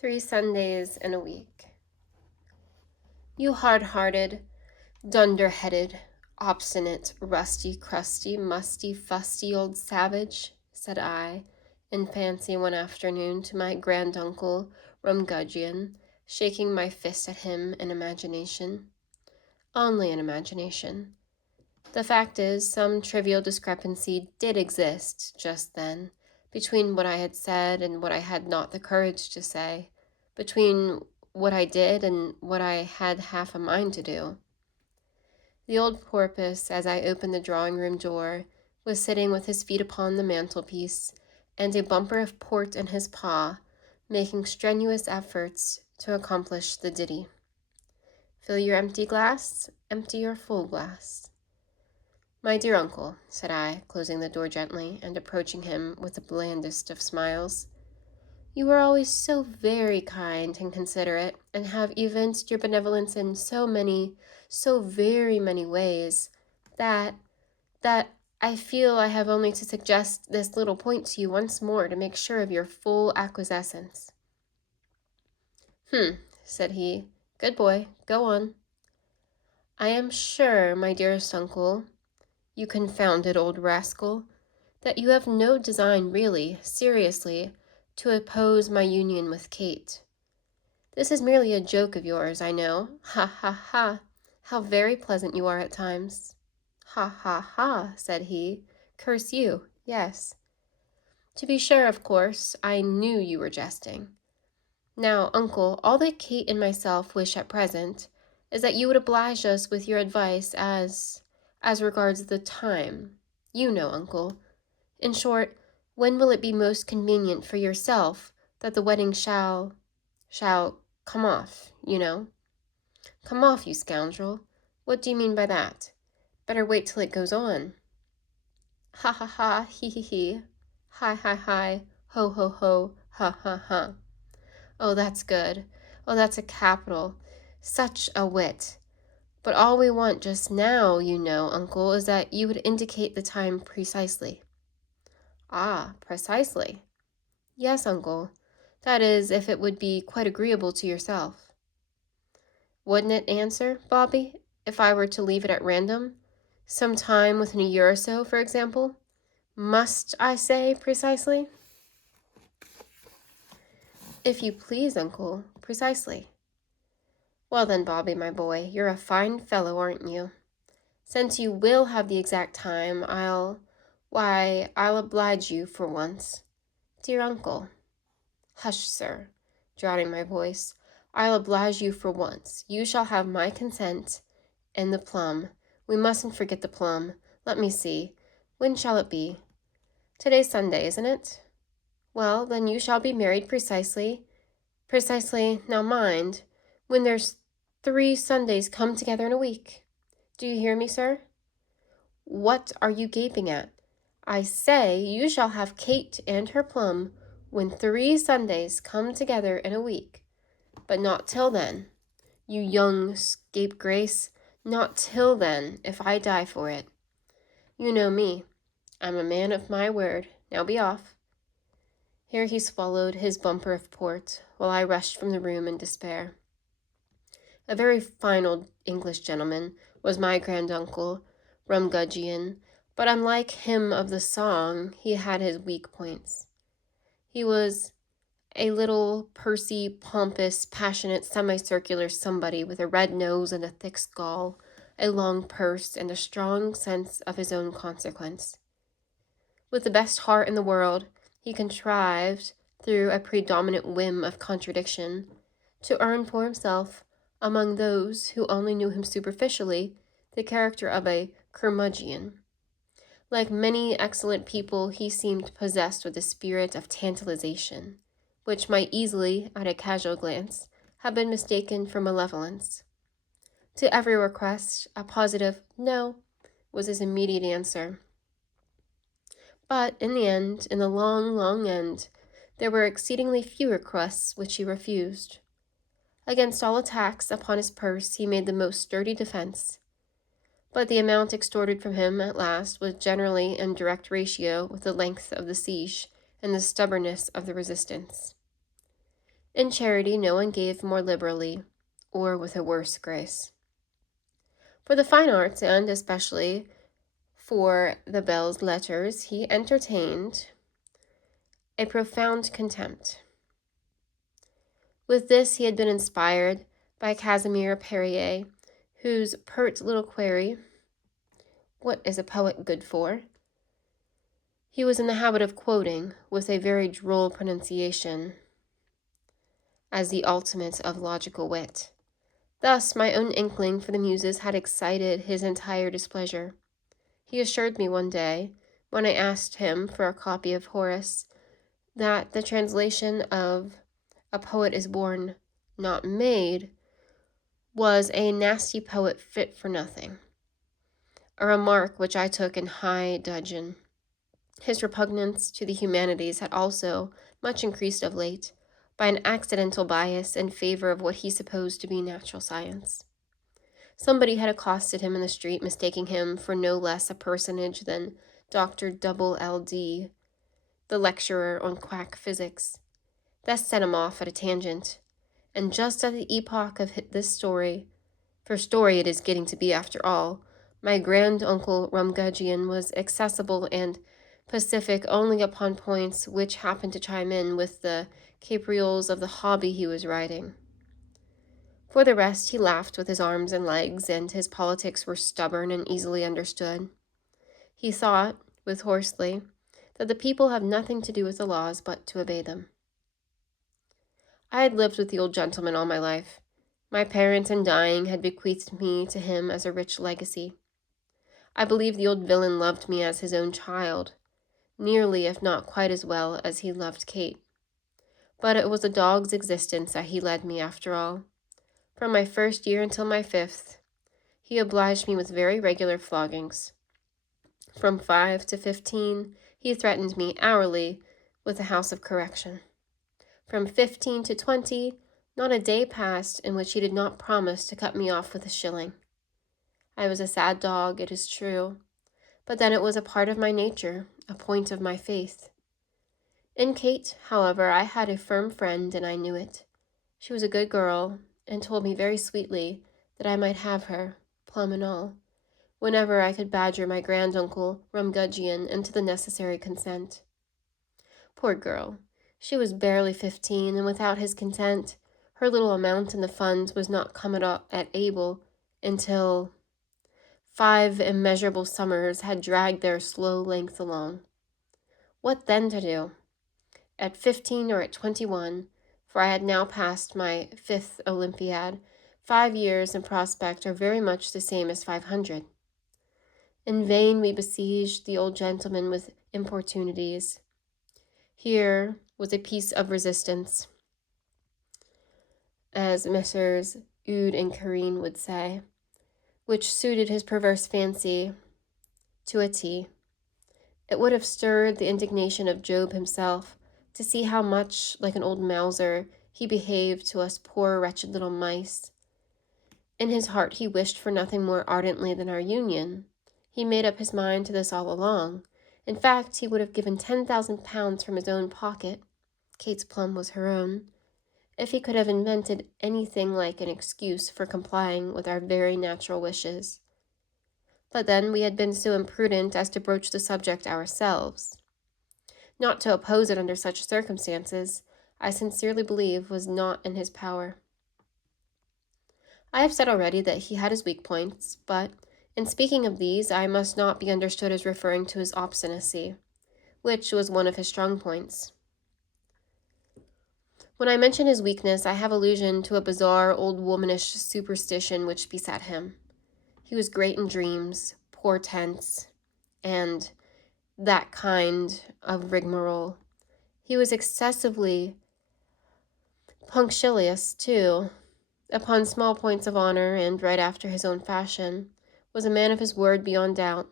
3 Sundays in a week. You hard-hearted, dunder-headed, obstinate, rusty-crusty, musty-fusty old savage, said I, in fancy one afternoon to my granduncle Rumgudgeon, shaking my fist at him in imagination. Only in imagination. The fact is, some trivial discrepancy did exist just then, between what I had said and what I had not the courage to say, between what I did and what I had half a mind to do. The old porpoise, as I opened the drawing-room door, was sitting with his feet upon the mantelpiece and a bumper of port in his paw, making strenuous efforts to accomplish the ditty. Fill your empty glass, empty your full glass. My dear uncle, said I, closing the door gently and approaching him with the blandest of smiles, you are always so very kind and considerate, and have evinced your benevolence in so very many ways, that I feel I have only to suggest this little point to you once more to make sure of your full acquiescence. Said he. Good boy, go on. I am sure, my dearest uncle, you confounded old rascal, that you have no design really, seriously, to oppose my union with Kate. This is merely a joke of yours, I know. Ha, ha, ha. How very pleasant you are at times. Ha, ha, ha, said he. Curse you, yes. To be sure, of course, I knew you were jesting. Now, uncle, all that Kate and myself wish at present is that you would oblige us with your advice as regards the time. You know, uncle. In short, when will it be most convenient for yourself that the wedding shall come off, you know? Come off, you scoundrel. What do you mean by that? Better wait till it goes on. Ha ha ha, he. Hi hi hi, ho ho ho, ha ha ha. Oh, that's good. Oh, that's a capital. Such a wit. But all we want just now, you know, uncle, is that you would indicate the time precisely. Ah, precisely. Yes, uncle. That is, if it would be quite agreeable to yourself. Wouldn't it answer, Bobby, if I were to leave it at random? Some time within a year or so, for example? Must I say precisely? If you please, uncle, precisely. Well then, Bobby, my boy, you're a fine fellow, aren't you? Since you will have the exact time, I'll oblige you for once. Dear uncle. Hush, sir, drowning my voice. I'll oblige you for once. You shall have my consent and the plum. We mustn't forget the plum. Let me see. When shall it be? Today's Sunday, isn't it? Well, then you shall be married precisely, now mind, when there's 3 Sundays come together in a week. Do you hear me, sir? What are you gaping at? I say you shall have Kate and her plum when 3 Sundays come together in a week. But not till then, you young scapegrace, not till then, if I die for it. You know me. I'm a man of my word. Now be off. Here he swallowed his bumper of port, while I rushed from the room in despair. A very fine old English gentleman was my granduncle, Rumgudgeon, but unlike him of the song, he had his weak points. He was a little, pursy, pompous, passionate, semicircular somebody with a red nose and a thick skull, a long purse, and a strong sense of his own consequence. With the best heart in the world, he contrived, through a predominant whim of contradiction, to earn for himself, among those who only knew him superficially, the character of a curmudgeon. Like many excellent people, he seemed possessed with the spirit of tantalization, which might easily, at a casual glance, have been mistaken for malevolence. To every request, a positive "no" was his immediate answer. But in the end, in the long, long end, there were exceedingly few requests which he refused. Against all attacks upon his purse he made the most sturdy defense. But the amount extorted from him at last was generally in direct ratio with the length of the siege and the stubbornness of the resistance. In charity, no one gave more liberally or with a worse grace. For the fine arts, and especially for the belles lettres, he entertained a profound contempt. With this, he had been inspired by Casimir Perrier, whose pert little query, "What is a poet good for?" he was in the habit of quoting with a very droll pronunciation as the ultimate of logical wit. Thus, my own inkling for the muses had excited his entire displeasure. He assured me one day, when I asked him for a copy of Horace, that the translation of "A poet is born, not made" was a nasty poet fit for nothing, a remark which I took in high dudgeon. His repugnance to the humanities had also much increased of late by an accidental bias in favor of what he supposed to be natural science. Somebody had accosted him in the street, mistaking him for no less a personage than Dr. Double L.D., the lecturer on quack physics. That set him off at a tangent, and just at the epoch of this story, for story it is getting to be after all, my grand-uncle Rumgudgeon was accessible and pacific only upon points which happened to chime in with the caprioles of the hobby he was riding. For the rest, he laughed with his arms and legs, and his politics were stubborn and easily understood. He thought, with Horsley, that the people have nothing to do with the laws but to obey them. I had lived with the old gentleman all my life. My parents, in dying, had bequeathed me to him as a rich legacy. I believe the old villain loved me as his own child, nearly if not quite as well as he loved Kate. But it was a dog's existence that he led me after all. From my first year until my 5th, he obliged me with very regular floggings. From 5 to 15, he threatened me hourly with a house of correction. From 15 to 20, not a day passed in which he did not promise to cut me off with a shilling. I was a sad dog, it is true, but then it was a part of my nature, a point of my faith. In Kate, however, I had a firm friend, and I knew it. She was a good girl, and told me very sweetly that I might have her, plum and all, whenever I could badger my granduncle Rumgudgeon into the necessary consent. Poor girl, she was barely 15, and without his consent, her little amount in the funds was not come at able until 5 immeasurable summers had dragged their slow length along. What then to do? At 15 or at 21, for I had now passed my 5th Olympiad, 5 years in prospect are very much the same as 500. In vain we besieged the old gentleman with importunities. Here was a piece of resistance, as Messrs. Ude and Carine would say, which suited his perverse fancy to a T. It would have stirred the indignation of Job himself to see how much like an old Mauser he behaved to us poor wretched little mice. In his heart he wished for nothing more ardently than our union. He made up his mind to this all along. In fact, he would have given 10,000 pounds from his own pocket, Kate's plum was her own, if he could have invented anything like an excuse for complying with our very natural wishes. But then we had been so imprudent as to broach the subject ourselves. Not to oppose it under such circumstances, I sincerely believe, was not in his power. I have said already that he had his weak points, but in speaking of these, I must not be understood as referring to his obstinacy, which was one of his strong points. When I mention his weakness, I have allusion to a bizarre old womanish superstition which beset him. He was great in dreams, portents, and that kind of rigmarole. He was excessively punctilious, too, upon small points of honor, and, right after his own fashion, was a man of his word beyond doubt.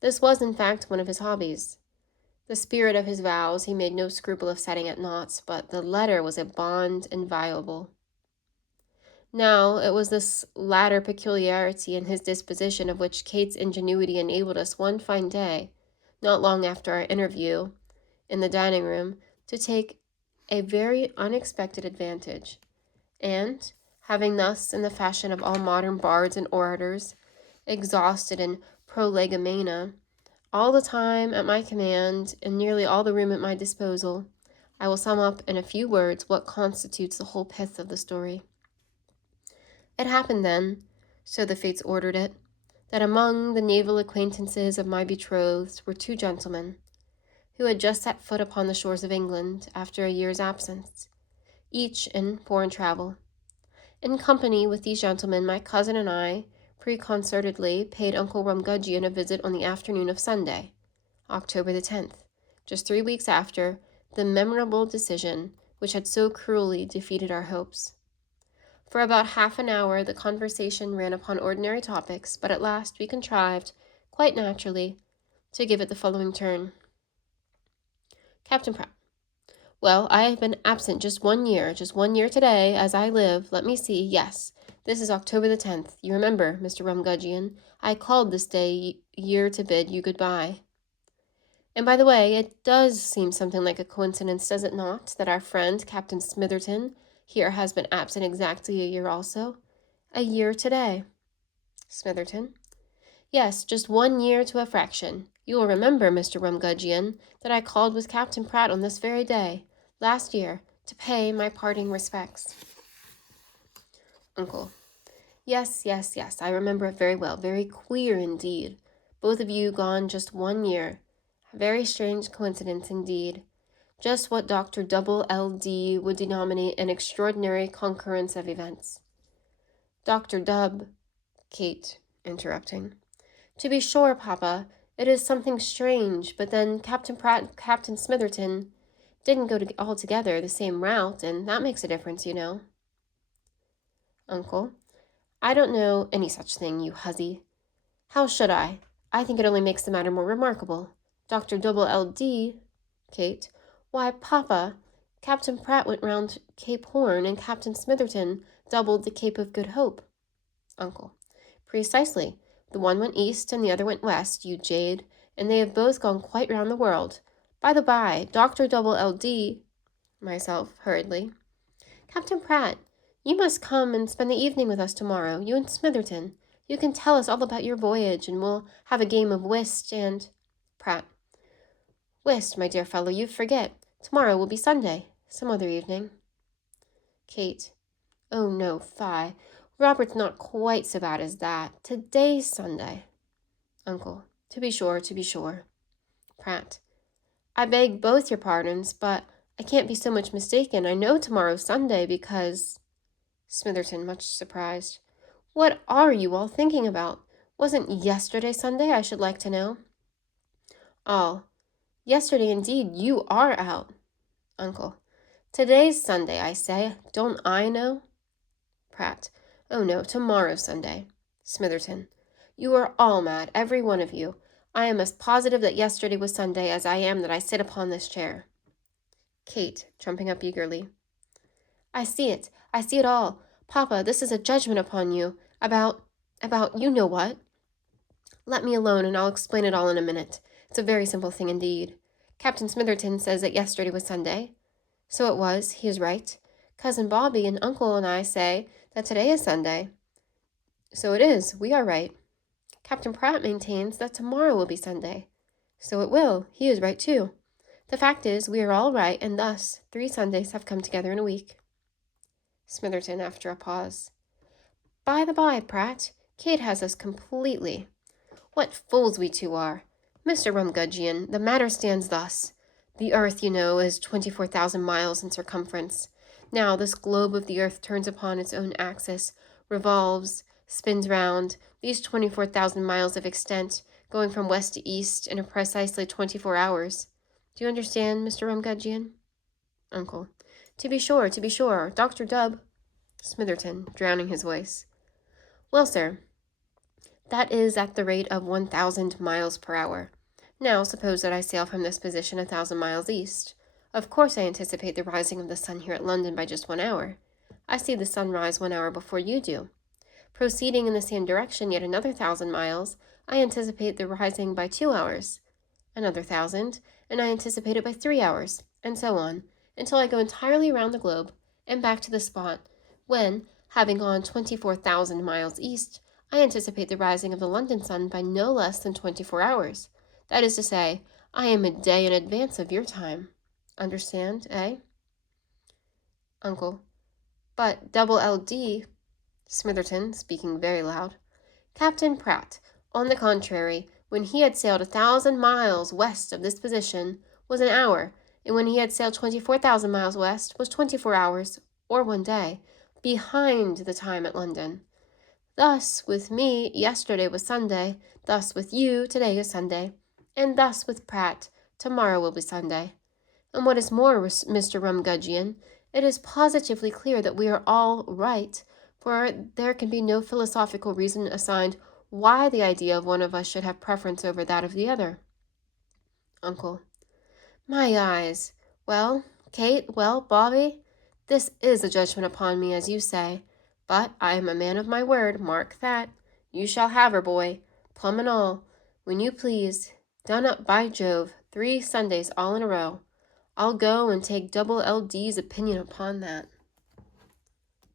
This was, in fact, one of his hobbies. The spirit of his vows he made no scruple of setting at naught, but the letter was a bond inviolable. Now, it was this latter peculiarity in his disposition of which Kate's ingenuity enabled us one fine day, not long after our interview in the dining room, to take a very unexpected advantage, and, having thus, in the fashion of all modern bards and orators, exhausted in prolegomena, all the time at my command and nearly all the room at my disposal, I will sum up in a few words what constitutes the whole pith of the story. It happened then, so the fates ordered it, that among the naval acquaintances of my betrothed were two gentlemen, who had just set foot upon the shores of England after a year's absence, each in foreign travel. In company with these gentlemen, my cousin and I preconcertedly paid Uncle Rumgudgeon a visit on the afternoon of Sunday, October the 10th, just 3 weeks after the memorable decision which had so cruelly defeated our hopes. For about half an hour the conversation ran upon ordinary topics, but at last we contrived, quite naturally, to give it the following turn. Captain Pratt. Well, I have been absent just 1 year today, as I live. Let me see. Yes, this is October the 10th. You remember, Mr. Rumgudgeon, I called this day year to bid you goodbye. And by the way, it does seem something like a coincidence, does it not, that our friend, Captain Smitherton, here has been absent exactly a year also? A year today. Smitherton. Yes, just 1 year to a fraction. You will remember, Mr. Rumgudgeon, that I called with Captain Pratt on this very day, last year, to pay my parting respects. Uncle. Yes, I remember it very well. Very queer indeed. Both of you gone just 1 year. A very strange coincidence indeed. Just what Dr. L.D. would denominate an extraordinary concurrence of events. Dr. Dub, Kate, interrupting. To be sure, Papa, it is something strange, but then Captain Pratt and Captain Smitherton didn't go altogether the same route, and that makes a difference, you know. Uncle. I don't know any such thing, you hussy. How should I? I think it only makes the matter more remarkable. Dr. L.D. Kate. Why, Papa, Captain Pratt went round Cape Horn, and Captain Smitherton doubled the Cape of Good Hope. Uncle. Precisely. The one went east and the other went west, you jade, and they have both gone quite round the world. By the by, Dr. L.D. Myself, hurriedly. Captain Pratt, you must come and spend the evening with us tomorrow, you and Smitherton. You can tell us all about your voyage, and we'll have a game of whist and... Pratt. Whist, my dear fellow, you forget. Tomorrow will be Sunday. Some other evening. Kate. Oh, no, fie. Robert's not quite so bad as that. Today's Sunday. Uncle. To be sure. Pratt. I beg both your pardons, but I can't be so much mistaken. I know tomorrow's Sunday because... Smitherton, much surprised. What are you all thinking about? Wasn't yesterday Sunday, I should like to know? All. Yesterday, indeed, you are out. Uncle. Today's Sunday, I say. Don't I know? Pratt. Oh no, tomorrow's Sunday. Smitherton. You are all mad, every one of you. I am as positive that yesterday was Sunday as I am that I sit upon this chair. Kate, jumping up eagerly. I see it all. Papa, this is a judgment upon you. About you know what. Let me alone, and I'll explain it all in a minute. It's a very simple thing indeed. Captain Smitherton says that yesterday was Sunday. So it was, he is right. Cousin Bobby and Uncle and I say that today is Sunday. So it is, we are right. Captain Pratt maintains that tomorrow will be Sunday. So it will, he is right too. The fact is, we are all right, and thus 3 Sundays have come together in a week. Smitherton, after a pause. By the by, Pratt, Kate has us completely. What fools we two are. Mr. Rumgudgeon, the matter stands thus. The earth, you know, is 24,000 miles in circumference. Now this globe of the earth turns upon its own axis, revolves, spins round, these 24,000 miles of extent, going from west to east in a precisely 24 hours. Do you understand, Mr. Rumgudgeon? Uncle. To be sure. Dr. Dub. Smitherton, drowning his voice. Well, sir, that is at the rate of 1,000 miles per hour. Now, suppose that I sail from this position 1,000 miles east. Of course I anticipate the rising of the sun here at London by just 1 hour. I see the sun rise 1 hour before you do. Proceeding in the same direction yet another 1,000 miles, I anticipate the rising by 2 hours. Another 1,000, and I anticipate it by 3 hours, and so on. until I go entirely around the globe and back to the spot when, having gone 24,000 miles east, I anticipate the rising of the London sun by no less than 24 hours. That is to say, I am a day in advance of your time. Understand, eh? Uncle. But double LD, Smitherton, speaking very loud. Captain Pratt, on the contrary, when he had sailed 1,000 miles west of this position, was an hour, and when he had sailed 24,000 miles west, was 24 hours, or 1 day, behind the time at London. Thus, with me, yesterday was Sunday, thus with you, today is Sunday, and thus with Pratt, tomorrow will be Sunday. And what is more, Mr. Rumgudgeon, it is positively clear that we are all right, for there can be no philosophical reason assigned why the idea of one of us should have preference over that of the other. Uncle. My eyes. Well, Kate, well, Bobby, this is a judgment upon me, as you say, but I am a man of my word, mark that. You shall have her, boy, plum and all, when you please, done up by Jove, 3 Sundays all in a row. I'll go and take double LD's opinion upon that.